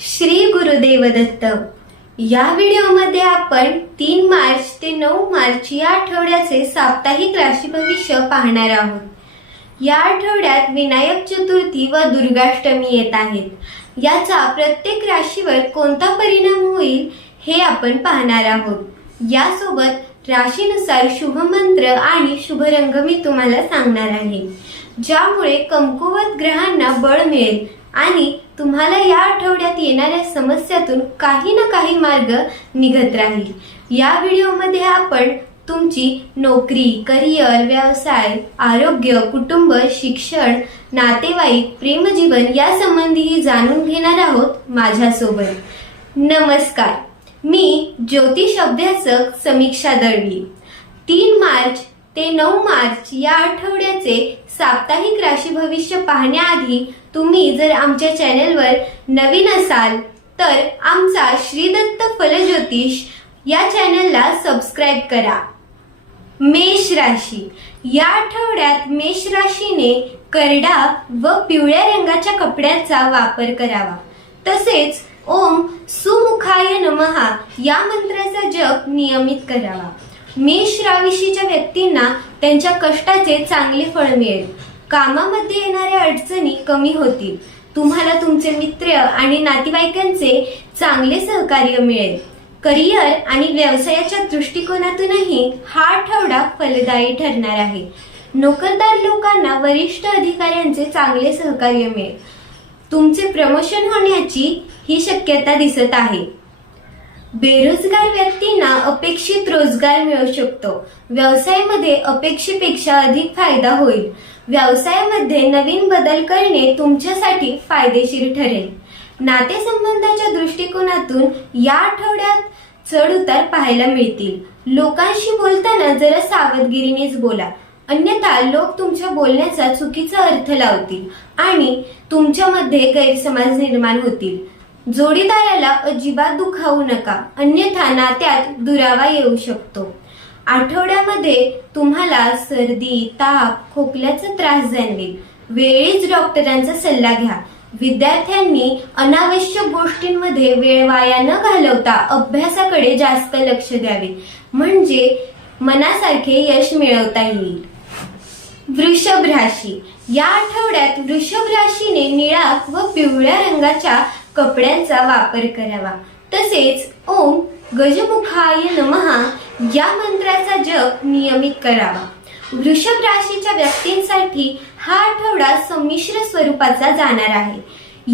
श्री गुरुदेव दत्त या व्हिडिओमध्ये आपण तीन मार्च ते नऊ मार्च या आठवड्याचे साप्ताहिक राशी भविष्य पाहणार आहोत. या आठवड्यात विनायक चतुर्थी व दुर्गाष्टमी येत आहेत. याचा प्रत्येक राशीवर कोणता परिणाम होईल हे आपण पाहणार आहोत. यासोबत राशीनुसार शुभमंत्र आणि शुभरंग मी तुम्हाला सांगणार आहे. ज्यामुळे कमकुवत ग्रहांना बळ मिळेल आणि तुम्हाला या आठवड्यात येणाऱ्या समस्यातून काही ना काही मार्ग निघत राहील. या व्हिडिओमध्ये आपण तुमची नोकरी करिअर व्यवसाय आरोग्य कुटुंब शिक्षण नातेवाईक प्रेमजीवन यासंबंधीही जाणून घेणार आहोत माझ्यासोबत. नमस्कार. मी ज्योतिष अभ्यासक समीक्षा दळवी. तीन मार्च ते नऊ मार्च या आठवड्याचे साप्ताहिक राशी भविष्य पाहण्याआधी तुम्ही जर आमच्या चॅनेलवर नवीन असाल तर आमचा श्रीदत्त फलज्योतिष या चॅनलला सबस्क्राईब करा. मेष राशी. या आठवड्यात मेष राशीने करडा व पिवळ्या रंगाच्या कपड्यांचा वापर करावा. तसेच ओम सुमुखाय नमहा या मंत्राचा जप नियमित करावा. मेष राशीच्या व्यक्तींना त्यांच्या कष्टाचे चांगले फळ मिळेल. कामामध्ये येणाऱ्या अडचणी कमी होतील. तुम्हाला तुमचे मित्र आणि नातेवाईकांचे चांगले सहकार्य मिळेल. करिअर आणि व्यवसायाच्या दृष्टिकोनातूनही हा आठवडा फलदायी ठरणार आहे. नोकरदार लोकांना वरिष्ठ अधिकाऱ्यांचे चांगले सहकार्य मिळेल. तुमचे प्रमोशन होण्याची ही शक्यता दिसत आहे. बेरोजगार व्यक्तींना अपेक्षित रोजगार मिळू शकतो. व्यवसायामध्ये अपेक्षेपेक्षा अधिक फायदा होईल. व्यवसायामध्ये नवीन बदल करणे तुमच्यासाठी फायदेशीर ठरेल. नातेसंबंधाच्या दृष्टिकोनातून या आठवड्यात चढ उतार पाहायला मिळतील. लोकांशी बोलताना जरा सावधगिरीनेच बोला. अन्यथा लोक तुमच्या बोलण्याचा चुकीचा अर्थ लावतील आणि तुमच्यामध्ये गैरसमज निर्माण होतील. जोडीदाराला अजिबात दुखावू नका. अन्यथा नात्यात दुरावा येऊ शकतो. आठवड्यामध्ये तुम्हाला सर्दी ताप खोकल्याचा त्रास जाणवेल. वेळीच डॉक्टरांचा सल्ला घ्या. विद्यार्थ्यांनी अनावश्यक गोष्टींमध्ये वेळ वाया न घालवता अभ्यासाकडे जास्त लक्ष द्यावे. म्हणजे मनासारखे यश मिळवता येईल. वृषभ राशी. या आठवड्यात वृषभ राशीने निळा व पिवळ्या रंगाच्या कपड्यांचा वापर करावा. तसेच ओम गजमुखाय नमहा या मंत्राचा जप नियमित करावा. वृषभ राशीच्या व्यक्तींसाठी हा आठवडा संमिश्र स्वरूपाचा जाणार आहे.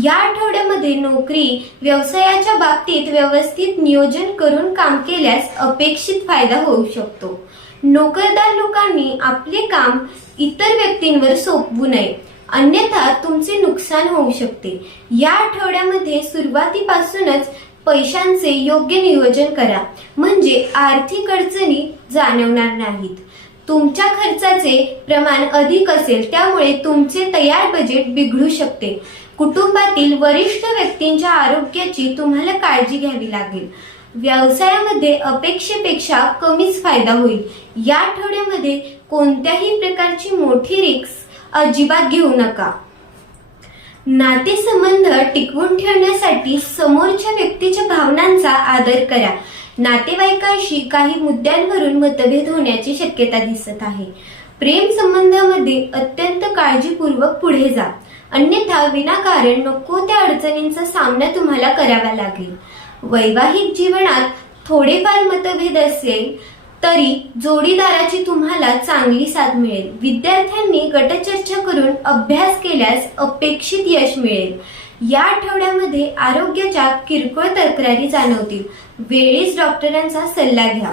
या आठवड्यामध्ये नोकरी व्यवसायाच्या बाबतीत व्यवस्थित नियोजन करून काम केल्यास अपेक्षित फायदा होऊ शकतो. नोकरदार लोकांनी आपले काम इतर व्यक्तींवर सोपवू नये. अन्यथा तुमचे नुकसान होऊ शकते. या आठवड्यामध्ये सुरुवातीपासूनच पैशांचे योग्य नियोजन करा. म्हणजे आर्थिक अडचणी जाणवणार नाहीत. तुमच्या खर्चाचे प्रमाण अधिक असेल त्यामुळे तुमचे तयार बजेट बिघडू शकते. कुटुंबातील वरिष्ठ व्यक्तींच्या आरोग्याची तुम्हाला काळजी घ्यावी लागेल. व्यवसायामध्ये अपेक्षेपेक्षा कमीच फायदा होईल. या आठवड्यामध्ये कोणत्याही प्रकारची मोठी रिक्स अजिबात घेऊ नका. नातेसंबंध टिकवून ठेवण्यासाठी समोरच्या व्यक्तीच्या भावनांचा आदर करा. नातेवाईकांशी काही मुद्द्यांवरून मतभेद होण्याची शक्यता दिसत आहे. प्रेम संबंधामध्ये अत्यंत काळजीपूर्वक पुढे जा. अन्यथा विनाकारण नको त्या अडचणींचा सामना तुम्हाला करावा लागेल. वैवाहिक जीवनात थोडेफार मतभेद असेल तरी जोडीदाराची तुम्हाला चांगली साथ मिळेल. विद्यार्थ्यांनी गटचर्चा करून अभ्यास केल्यास अपेक्षित यश मिळेल. या आठवड्यामध्ये आरोग्याच्या किरकोळ तक्रारी जाणवतील. वेळीच डॉक्टरांचा सल्ला घ्या.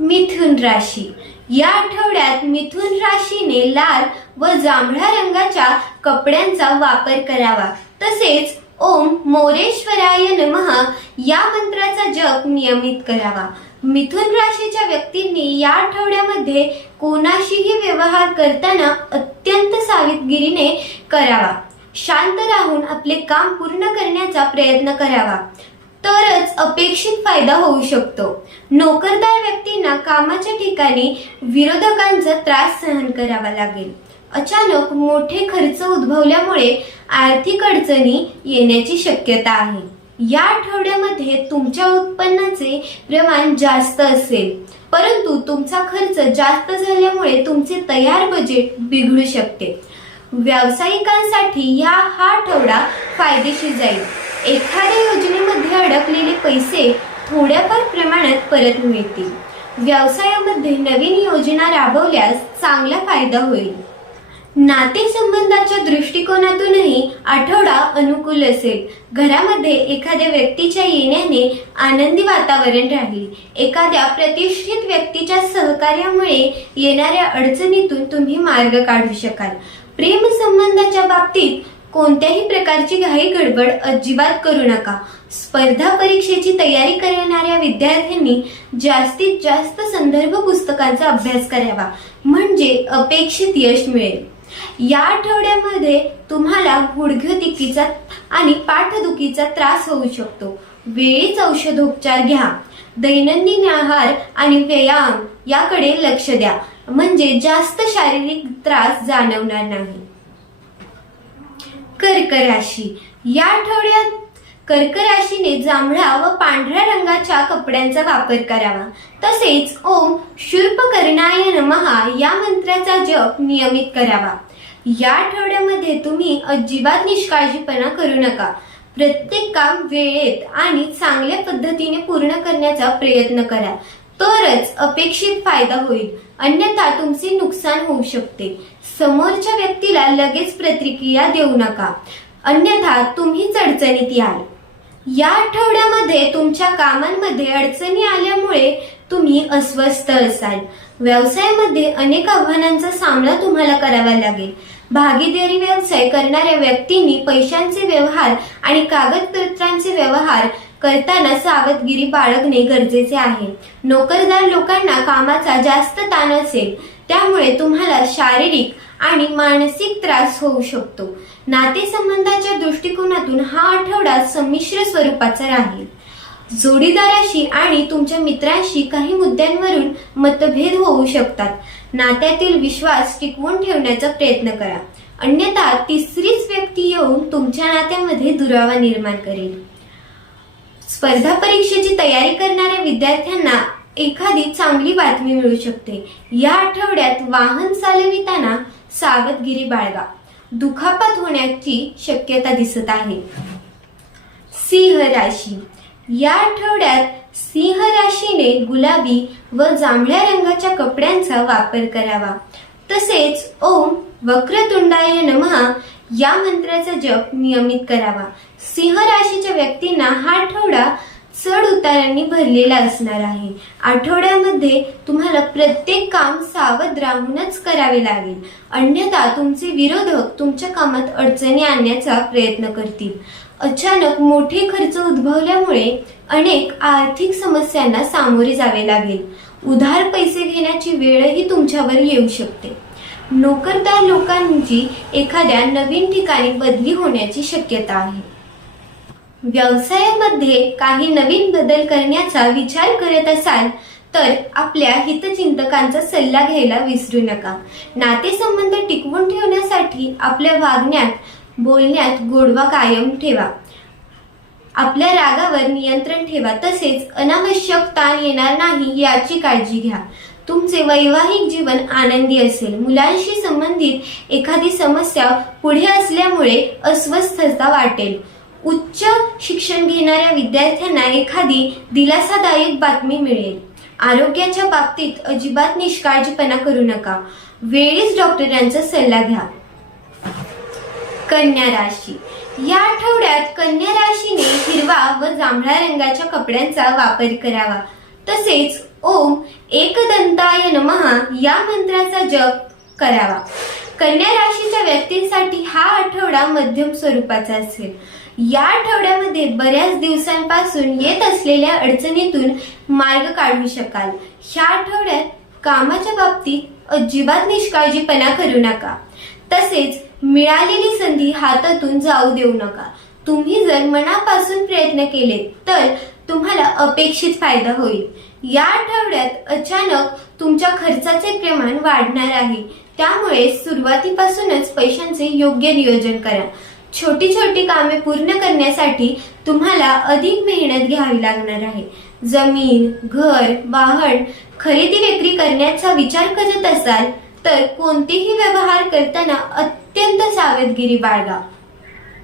मिथुन राशी. या आठवड्यात मिथुन राशीने लाल व जांभळ्या रंगाच्या कपड्यांचा वापर करावा. तसेच ओम मोरेश्वराय नमः या मंत्राचा जप नियमित करावा. मिथुन राशीच्या व्यक्तींनी या आठवड्यामध्ये कोणाशीही व्यवहार करताना अत्यंत सावधगिरीने करावा. शांत राहून आपले काम पूर्ण करण्याचा प्रयत्न करावा. तरच अपेक्षित फायदा होऊ शकतो. नोकरदार व्यक्तींना कामाच्या ठिकाणी विरोधकांचा त्रास सहन करावा लागेल. अचानक मोठे खर्च उद्भवल्यामुळे आर्थिक अडचणी येण्याची शक्यता आहे. या आठवड्यामध्ये तुमच्या उत्पन्नाचे प्रमाण जास्त असेल. परंतु तुमचा खर्च जास्त झाल्यामुळे तुमचे तयार बजेट बिघडू शकते. व्यावसायिकांसाठी या हा आठवडा फायदेशीर जाईल. एखाद्या योजनेमध्ये अडकलेले पैसे थोड्याफार प्रमाणात परत मिळतील. व्यवसायामध्ये नवीन योजना राबवल्यास चांगला फायदा होईल. नातेसंबंधाच्या दृष्टिकोनातूनही आठवडा अनुकूल असेल. घरामध्ये एखाद्या व्यक्तीच्या येण्याने आनंदी वातावरण राहील. एखाद्या प्रतिष्ठित व्यक्तीच्या सहकार्यामुळे येणाऱ्या अडचणीतून तुम्ही मार्ग काढू शकाल. प्रेम संबंधाच्या बाबतीत कोणत्याही प्रकारची घाई गडबड अजिबात करू नका. स्पर्धा परीक्षेची तयारी करणाऱ्या विद्यार्थ्यांनी जास्तीत जास्त संदर्भ पुस्तकांचा अभ्यास करावा. म्हणजे अपेक्षित यश मिळेल. या आठवड्यामध्ये तुम्हाला गुडघेदुखीचा आणि पाठदुखीचा त्रास होऊ शकतो. वेळीच औषधोपचार घ्या. दैनंदिन आहार आणि व्यायाम याकडे लक्ष द्या. म्हणजे जास्त शारीरिक त्रास जाणवणार नाही. कर्क राशी. या आठवड्यात कर्क राशीने जांभळा व पांढऱ्या रंगाच्या कपड्यांचा वापर करावा. तसेच ओम शूर्पकर्णाय नमहा या मंत्राचा जप नियमित करावा. या आठवड्यामध्ये तुम्ही अजिबात निष्काळजीपणा करू नका. प्रत्येक काम वेळेत आणि चांगल्या पद्धतीने पूर्ण करण्याचा प्रयत्न करा. तरच अपेक्षित फायदा होईल. अन्यथा तुमचे नुकसान होऊ शकते. समोरच्या व्यक्तीला लगेच प्रतिक्रिया देऊ नका. अन्यथा तुम्हीच अडचणीत याल. या आठवड्यामध्ये तुमच्या कामांमध्ये अडचणी आल्यामुळे तुम्ही अस्वस्थ असाल. व्यवसायामध्ये अनेक आव्हानांचा सामना तुम्हाला करावा लागेल. भागीदारी व्यवसाय करणाऱ्या व्यक्तींनी पैशांचे व्यवहार आणि कागदपत्रांचे व्यवहार करताना सावधगिरी बाळगणे गरजेचे आहे. नोकरदार लोकांना कामाचा जास्त ताण असेल त्यामुळे तुम्हाला शारीरिक आणि मानसिक त्रास होऊ शकतो. नातेसंबंधाच्या दृष्टिकोनातून हा आठवडा संमिश्र स्वरूपाचा राहील. जोडीदाराशी आणि तुमच्या मित्रांशी काही मुद्द्यांवरून मतभेद होऊ शकतात. नात्यातील विश्वास टिकवून ठेवण्याचा प्रयत्न करा. अन्यथा तिसरीच व्यक्ती येऊन तुमच्या नात्यामध्ये दुरावा निर्माण करेल. स्पर्धा परीक्षेची तयारी करणाऱ्या विद्यार्थ्यांना एखादी चांगली बातमी मिळू शकते. या आठवड्यात वाहन चालविताना सावधगिरी बाळगा. दुखापत होण्याची शक्यता दिसत आहे. सिंह राशी. या आठवड्यात सिंह राशीने गुलाबी व जांभळ्या रंगाच्या कपड्यांचा वापर करावा. तसेच ओम वक्रतुंडाय नमः या मंत्राचा जप नियमित करावा. सिंह राशीच्या व्यक्तींना हा आठवडा चढ उतारांनी भरलेला असणार आहे. आठवड्यामध्ये तुम्हाला प्रत्येक काम सावध राहूनच करावे लागेल. अन्यथा तुमचे विरोधक तुमच्या कामात अडचणी आणण्याचा प्रयत्न करतील. अचानक मोठे खर्च उद्भवल्यामुळे अनेक आर्थिक समस्यांना सामोरे जावे लागेल. उधार पैसे घेण्याची वेळही तुमच्यावर येऊ शकते. नोकरदार लोकांची एखाद्या नवीन ठिकाणी बदली होण्याची शक्यता आहे. व्यवसायामध्ये काही नवीन बदल करण्याचा विचार करत असाल तर आपल्या हितचिंतकांचा सल्ला घ्यायला विसरू नका. नातेसंबंध टिकवून ठेवण्यासाठी आपल्या वागण्यात बोलण्यात गोडवा कायम ठेवा. आपल्या रागावर नियंत्रण ठेवा तसेच अनावश्यक ताण येणार नाही याची काळजी घ्या. तुमचे वैवाहिक जीवन आनंदी असेल. मुलांशी संबंधित एखादी समस्या पुढे असल्यामुळे अस्वस्थता वाटेल. उच्च शिक्षण घेणाऱ्या विद्यार्थ्यांना एखादी दिलासादायक बातमी मिळेल. आरोग्याच्या बाबतीत अजिबात निष्काळजीपणा करू नका. वेळीच डॉक्टरांचा सल्ला घ्या. कन्या राशी. या आठवड्यात कन्या राशीने हिरवा व जांभळ्या रंगाच्या कपड्यांचा वापर करावा. तसेच ओम एकदंताय नमहा या मंत्राचा जप करावा. कन्या राशीच्या व्यक्तींसाठी हा आठवडा मध्यम स्वरूपाचा असेल. या आठवड्यामध्ये बऱ्याच दिवसांपासून येत असलेल्या अडचणीतून मार्ग काढू शकाल. ह्या आठवड्यात कामाच्या बाबतीत अजिबात निष्काळजीपणा करू नका. तसेच मिळालेली संधी हातातून जाऊ देऊ नका. तुम्ही जर मनापासून प्रयत्न केले तर तुम्हाला अपेक्षित फायदा होईल. या आठवड्यात अचानक तुमच्या खर्चाचे प्रमाण वाढणार आहे. त्यामुळे सुरुवातीपासूनच पैशांचे योग्य नियोजन करा. छोटी छोटी कामे पूर्ण करण्यासाठी तुम्हाला अधिक मेहनत घ्यावी लागणार आहे. जमीन घर वाहन खरेदी विक्री करण्याचा विचार करत असाल तर कोणतेही व्यवहार करताना अत्यंत सावधगिरी बाळगा.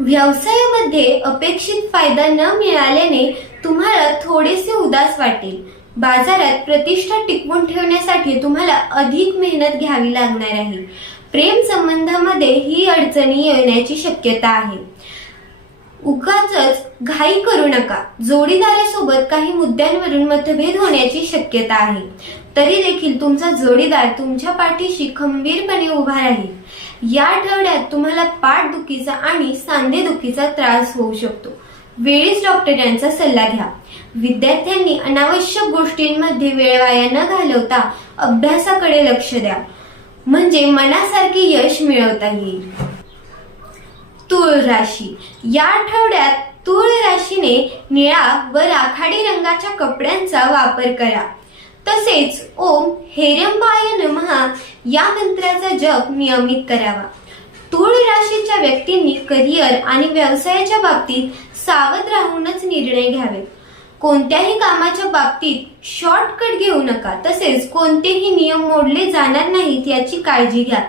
व्यवसायामध्ये अपेक्षित फायदा न मिळाल्याने तुम्हाला थोडेसे उदास वाटेल. बाजारात प्रतिष्ठा टिकवून ठेवण्यासाठी तुम्हाला अधिक मेहनत घ्यावी लागणार आहे. प्रेम संबंधामध्ये ही अडचणी येण्याची शक्यता आहे. उगाच घाई करू नका. जोडीदारासोबत काही मुद्द्यांवरून मतभेद होण्याची शक्यता आहे. तरी देखील तुमचा जोडीदार तुमच्या पाठीशी खंबीरपणे उभा राहील. या आठवड्यात तुम्हाला पाठदुखीचा आणि सांधेदुखीचा त्रास होऊ शकतो. वेळीच डॉक्टरांचा सल्ला घ्या. विद्यार्थ्यांनी अनावश्यक गोष्टींमध्ये वेळ वाया न घालवता अभ्यासाकडे लक्ष द्या. म्हणजे मनासारखे यश मिळवता येईल. तुळ राशी. या आठवड्यात तुळ राशीने निळा व राखाडी रंगाच्या कपड्यांचा वापर करा. तसेच ओम हेरंबाय नमहा या मंत्राचा जप नियमित करावा. तूळ राशीच्या व्यक्तींनी करिअर आणि व्यवसायाच्या बाबतीत सावध राहूनच निर्णय घ्यावेत. कोणत्याही कामाच्या बाबतीत शॉर्टकट घेऊ नका. तसेच कोणतेही नियम मोडले जाणार नाहीत याची काळजी घ्या.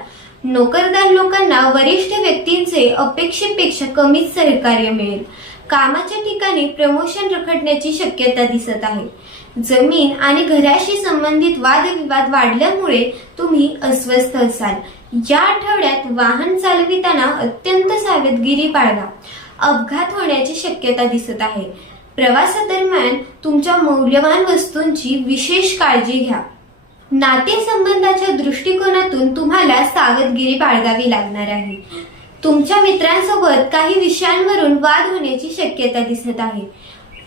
नोकरदार लोकांना वरिष्ठ व्यक्तींचे अपेक्षेपेक्षा कमीच सहकार्य मिळेल. कामाच्या ठिकाणी प्रमोशन रखडण्याची शक्यता दिसत आहे. जमीन आणि घराशी संबंधित वादविवाद वाढल्यामुळे तुम्ही अस्वस्थ असाल. या आठवड्यात वाहन चालविताना अत्यंत सावधगिरी बाळगा. अपघात होण्याची शक्यता दिसत आहे. प्रवासादरम्यान तुमच्या मौल्यवान वस्तूंची विशेष काळजी घ्या. नातेसंबंधाच्या दृष्टिकोनातून तुम्हाला सावधगिरी बाळगावी लागणार आहे. तुमच्या मित्रांसोबत काही विषयांवरून वाद होण्याची शक्यता दिसत आहे.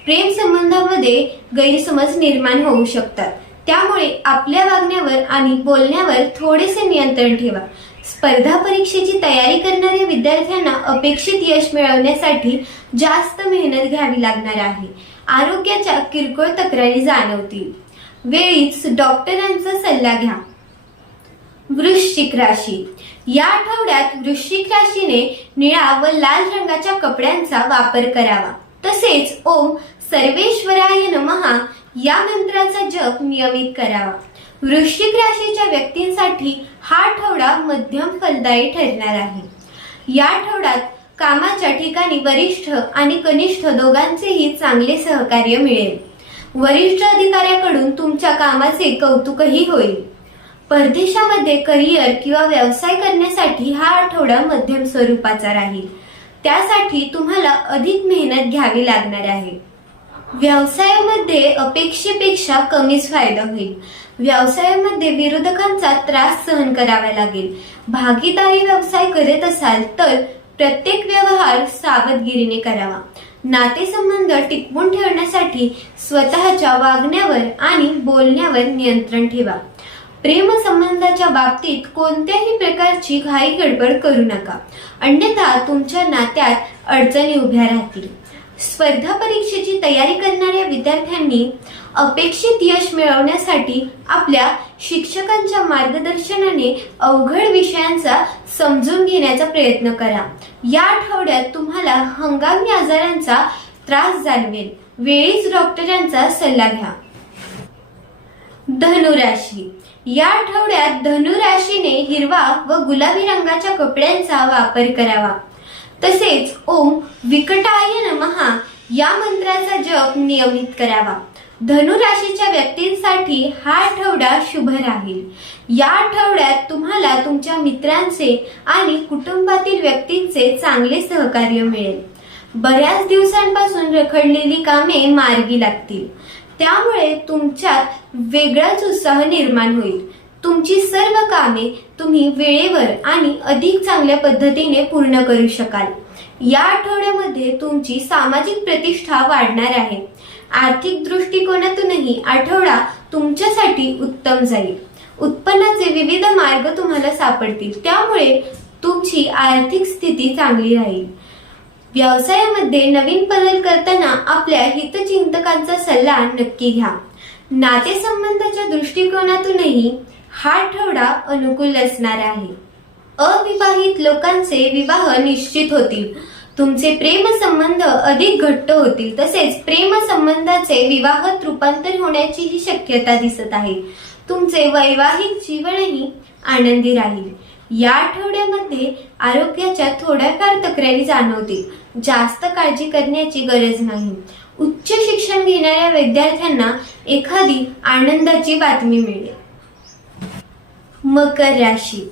प्रेम संबंधामध्ये गैरसमज निर्माण होऊ शकतात. त्यामुळे आपल्या वागण्यावर आणि बोलण्यावर थोडेसे नियंत्रण ठेवा. स्पर्धा परीक्षेची तयारी करणाऱ्या विद्यार्थ्यांना अपेक्षित यश मिळवण्यासाठी जास्त मेहनत घ्यावी लागणार आहे. आरोग्याच्या किरकोळ तक्रारी जाणवतील. वेळीच डॉक्टरांचा सल्ला घ्या. वृश्चिक राशी. या आठवड्यात वृश्चिक राशीने निळा व लाल रंगाच्या कपड्यांचा वापर करावा. तसेच ओम सर्वेश्वराय नमहा या मंत्राचा जप नियमित करावा. वृश्चिक राशीच्या व्यक्तींसाठी हा आठवडा मध्यम फलदायी ठरणार आहे. या आठवड्यात कामाच्या ठिकाणी वरिष्ठ आणि कनिष्ठ दोघांचेही चांगले सहकार्य मिळेल. वरिष्ठ अधिकाऱ्याकडून तुमच्या कामाचे कौतुकही होईल. परदेशामध्ये करिअर किंवा व्यवसाय करण्यासाठी हा आठवडा मध्यम स्वरूपाचा राहील. त्यासाठी तुम्हाला अधिक मेहनत घ्यावी लागणार आहे. व्यवसायामध्ये अपेक्षेपेक्षा कमीच फायदा होईल. व्यवसायामध्ये विरोधकांचा त्रास सहन करावा लागेल. भागीदारी व्यवसाय करत असाल तर प्रत्येक व्यवहार सावधगिरीने करावा. नातेसंबंध टिकवून ठेवण्यासाठी स्वतःच्या वागण्यावर आणि बोलण्यावर नियंत्रण ठेवा. प्रेम संबंधाच्या बाबतीत कोणत्याही प्रकारची घाई गडबड करू नका. अन्यथा तुमच्या नात्यात अडचणी उभ्या राहतील. स्पर्धा परीक्षेची तयारी करणाऱ्या विद्यार्थ्यांनी अपेक्षित यश मिळवण्यासाठी आपल्या शिक्षकांच्या मार्गदर्शनाने अवघड विषयांचा समजून घेण्याचा प्रयत्न करा. या आठवड्यात तुम्हाला हंगामी आजारांचा त्रास जाणवेल. वेळीच डॉक्टरांचा सल्ला घ्या. धनुराशी. या आठवड्यात धनुराशीने हिरवा व गुलाबी रंगाच्या कपड्यांचा वापर करावा. तसेच ओम विकटाय नमहा या मंत्राचा जप नियमित करावा. धनुराशीच्या व्यक्तींसाठी हा आठवडा शुभ राहील. या आठवड्यात तुम्हाला तुमच्या मित्रांचे आणि कुटुंबातील व्यक्तींचे चांगले सहकार्य मिळेल. बऱ्याच दिवसांपासून रखडलेली कामे मार्गी लागतील. त्यामुळे तुमच्यात वेगळाच उत्साह निर्माण होईल. तुमची सर्व कामे तुम्ही वेळेवर आणि अधिक चांगल्या पद्धतीने पूर्ण करू शकाल. या आठवड्यामध्ये तुमची सामाजिक प्रतिष्ठा वाढणार आहे. आर्थिक दृष्टिकोनातूनही आठवडा तुमच्यासाठी उत्तम जाईल. उत्पन्नाचे विविध मार्ग तुम्हाला सापडतील. त्यामुळे तुमची आर्थिक स्थिती चांगली राहील. व्यवसायामध्ये नवीन बदल करताना आपल्या हितचिंतकांचा सल्ला नक्की घ्या. नातेसंबंधाच्या दृष्टिकोनातूनही हा आठवडा अनुकूल असणार आहे. अविवाहित लोकांचे विवाह निश्चित होतील. तुमचे प्रेमसंबंध अधिक घट्ट होतील. तसेच प्रेमसंबंधाचे विवाहात रूपांतर होण्याचीही शक्यता दिसत आहे. तुमचे वैवाहिक जीवनही आनंदी राहील. या आठवड्यामध्ये आरोग्याच्या थोड्याफार तक्रारी जाणवतील. जास्त काळजी करण्याची गरज नाही. उच्च शिक्षण घेणाऱ्या विद्यार्थ्यांना एखादी आनंदाची बातमी मिळेल. मकर राशी.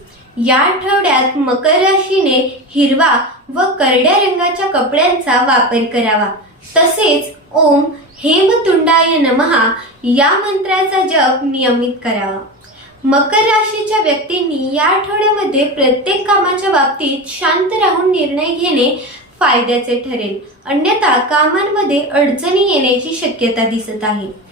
या आठवड्यात मकर राशीने हिरवा व करड्या रंगाच्या कपड्यांचा वापर करावा. तसेच ओम हेमतुंडाय नमहा या मंत्राचा जप नियमित करावा. मकर राशीच्या व्यक्तींनी या आठवड्यामध्ये प्रत्येक कामाच्या बाबतीत शांत राहून निर्णय घेणे फायद्याचे ठरेल. अन्यथा कामांमध्ये अडचणी येण्याची शक्यता दिसत आहे.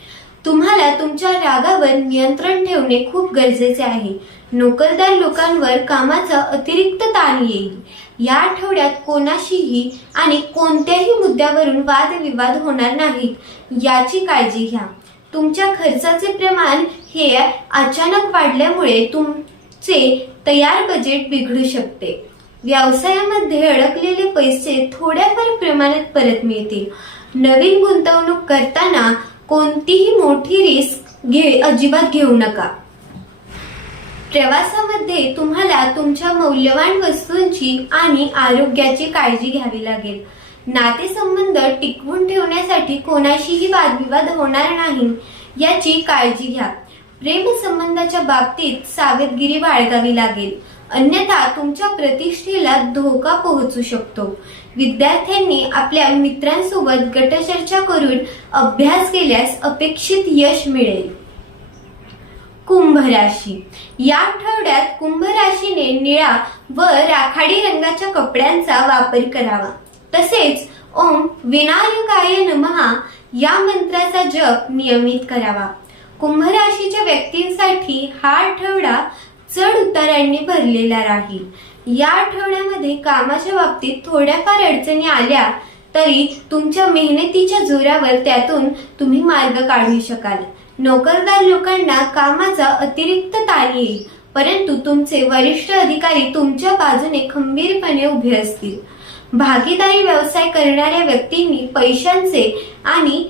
तुम्हाला तुमच्या रागावर नियंत्रण ठेवणे खूप गरजेचे आहे. नोकरदार लोकांवर कामाचा अतिरिक्त ताण येईल. या आठवड्यात कोणाशीही आणि कोणत्याही मुद्द्यावरून वादविवाद होणार नाहीत याची काळजी घ्या. तुमच्या खर्चाचे प्रमाण हे अचानक वाढल्यामुळे तुमचे तयार बजेट बिघडू शकते. व्यवसायामध्ये अडकलेले पैसे थोड्याफार प्रमाणात परत मिळतील. नवीन गुंतवणूक करताना कोणतीही मोठी रिस्क घे अजिबात घेऊ नका. प्रवासामध्ये तुम्हाला तुमच्या मौल्यवान वस्तूंची आणि आरोग्याची काळजी घ्यावी लागेल. नातेसंबंध टिकवून ठेवण्यासाठी कोणाशीही वादविवाद होणार नाही याची काळजी घ्या. प्रेम संबंधाच्या बाबतीत सावधगिरी बाळगावी लागेल. अन्यथा तुमच्या प्रतिष्ठेला धोका पोहोचू शकतो. विद्यार्थ्यांनी आपल्या मित्रांसोबत गटचर्चा करून अभ्यास केल्यास अपेक्षित यश मिळेल. कुंभ राशी या आठवड्यात कुंभ राशीने निळा व राखाडी रंगाच्या कपड्यांचा वापर करावा. तसेच ओम विनायकाय नमहा या मंत्राचा जप नियमित करावा. कुंभ राशीच्या व्यक्तींसाठी हा आठवडा चढ उतारांनी भरलेला राहील. या आठवड्यामध्ये कामाच्या बाबतीत थोड्याफार अडचणी आल्या तरी तुमच्या मेहनतीच्या जोरावर त्यातून तुम्ही मार्ग काढू शकाल. नोकरदार लोकांना कामाचा अतिरिक्त ताण येईल परंतु तुमचे वरिष्ठ अधिकारी तुमच्या बाजूने खंबीरपणे उभे असतील. भागीदारी व्यवसाय करणाऱ्या व्यक्तींनी पैशांचे आणि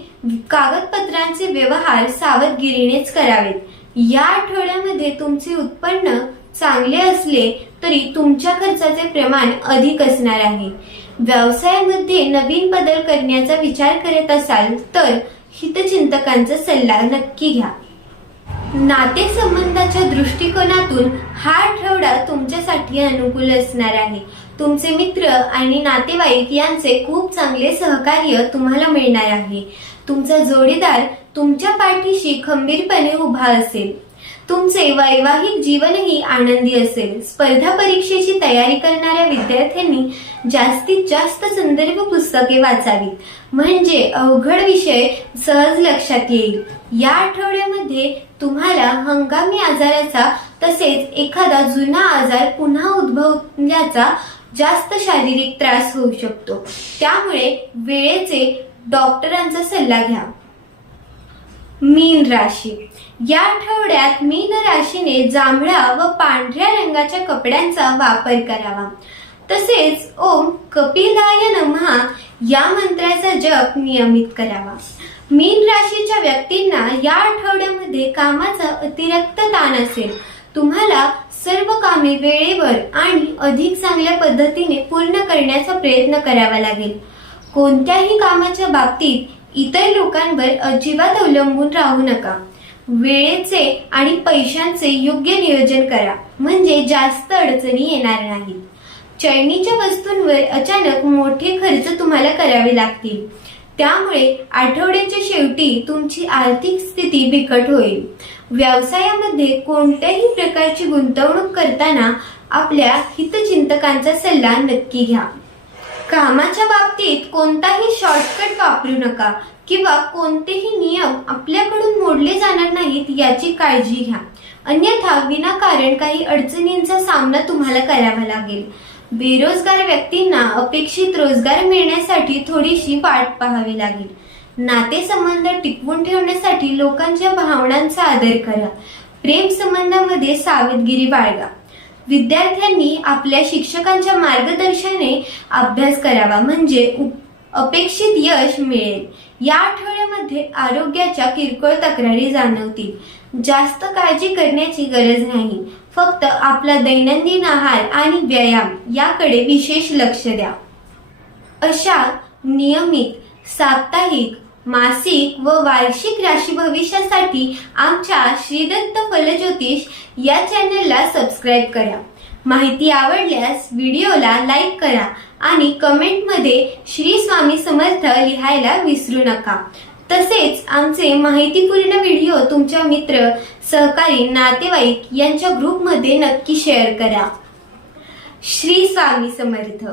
कागदपत्रांचे व्यवहार सावधगिरीनेच करावेत. या आठवड्यामध्ये तुमचे उत्पन्न चांगले असले तरी तुमच्या खर्चाचे प्रमाण अधिक असणार आहे. व्यवसायामध्ये नवीन बदल करण्याचा विचार करत असाल तर हितचिंतकांचा सल्ला नक्की घ्या. नातेसंबंधाच्या दृष्टिकोनातून हा आठवडा तुमच्यासाठी अनुकूल असणार आहे. तुमचे मित्र आणि नातेवाईक यांचे खूप चांगले सहकार्य तुम्हाला मिळणार आहे. तुमचा जोडीदार तुमच्या पाठीशी खंबीरपणे उभा असेल. तुमचे वैवाहिक जीवनही आनंदी असेल. स्पर्धा परीक्षेची तयारी करणाऱ्या विद्यार्थ्यांनी जास्तीत जास्त संदर्भ पुस्तके वाचावीत. म्हणजे अवघड विषय सहज लक्षात येईल. या आठवड्यामध्ये तुम्हाला हंगामी आजाराचा तसेच एखादा जुना आजार पुन्हा उद्भवण्याचा जास्त शारीरिक त्रास होऊ शकतो. त्यामुळे वेळेचे डॉक्टरांचा सल्ला घ्या. मीन राशी. या आठवड्यात मीन राशीने जांभळा व पांढऱ्या रंगाच्या कपड्यांचा वापर करावा. तसेच ओम कपिलाय नमहा या मंत्राचा जप नियमित करावा. मीन राशीच्या व्यक्तींना या आठवड्यामध्ये कामाचा अतिरिक्त ताण असेल. तुम्हाला सर्व कामे वेळेवर आणि अधिक चांगल्या पद्धतीने पूर्ण करण्याचा प्रयत्न करावा लागेल. कोणत्याही कामाच्या बाबतीत इतर लोकांवर अजिबात अवलंबून राहू नका. वेळेचे आणि पैशांचे योग्य नियोजन करा. म्हणजे जास्त अडचणी येणार नाहीत. चैनीच्या वस्तूंवर अचानक मोठे खर्च तुम्हाला करावे लागतील. त्यामुळे आठवड्याच्या शेवटी तुमची आर्थिक स्थिती बिकट होईल. व्यवसायामध्ये कोणत्याही प्रकारची गुंतवणूक करताना आपल्या हितचिंतकांचा सल्ला नक्की घ्या. कामाच्या बाबतीत कोणताही शॉर्टकट वापरू नका किंवा कोणतेही नियम आपल्याकडून मोडले जाणार नाहीत याची काळजी घ्या. अन्यथा विनाकारण काही अडचणींचा सामना तुम्हाला करावा लागेल. बेरोजगार व्यक्तींना अपेक्षित रोजगार मिळण्यासाठी थोडीशी वाट पाहावी लागेल. नातेसंबंध टिकवून ठेवण्यासाठी लोकांच्या भावनांचा आदर करा. प्रेम संबंधामध्ये सावधगिरी बाळगा. विद्यार्थ्यांनी आपल्या शिक्षकांच्या मार्गदर्शनाने अभ्यास करावा. म्हणजे उप- अपेक्षित यश मिळेल. या आठवड्यामध्ये आरोग्याच्या किरकोळ तक्रारी जाणवतील. जास्त काळजी करण्याची गरज नाही. फक्त आपला दैनंदिन आहार आणि व्यायाम याकडे विशेष लक्ष द्या. अशा नियमित साप्ताहिक मासिक व वार्षिक राशी भविष्यासाठी आमच्या श्रीदत्त फलज्योतिष या चॅनलला सबस्क्राईब करा. माहिती आवडल्यास व्हिडिओला लाईक करा आणि कमेंटमध्ये श्री स्वामी समर्थ लिहायला विसरू नका. तसेच आमचे माहितीपूर्ण व्हिडिओ तुमच्या मित्र सहकारी नातेवाईक यांच्या ग्रुपमध्ये नक्की शेअर करा. श्री स्वामी समर्थ.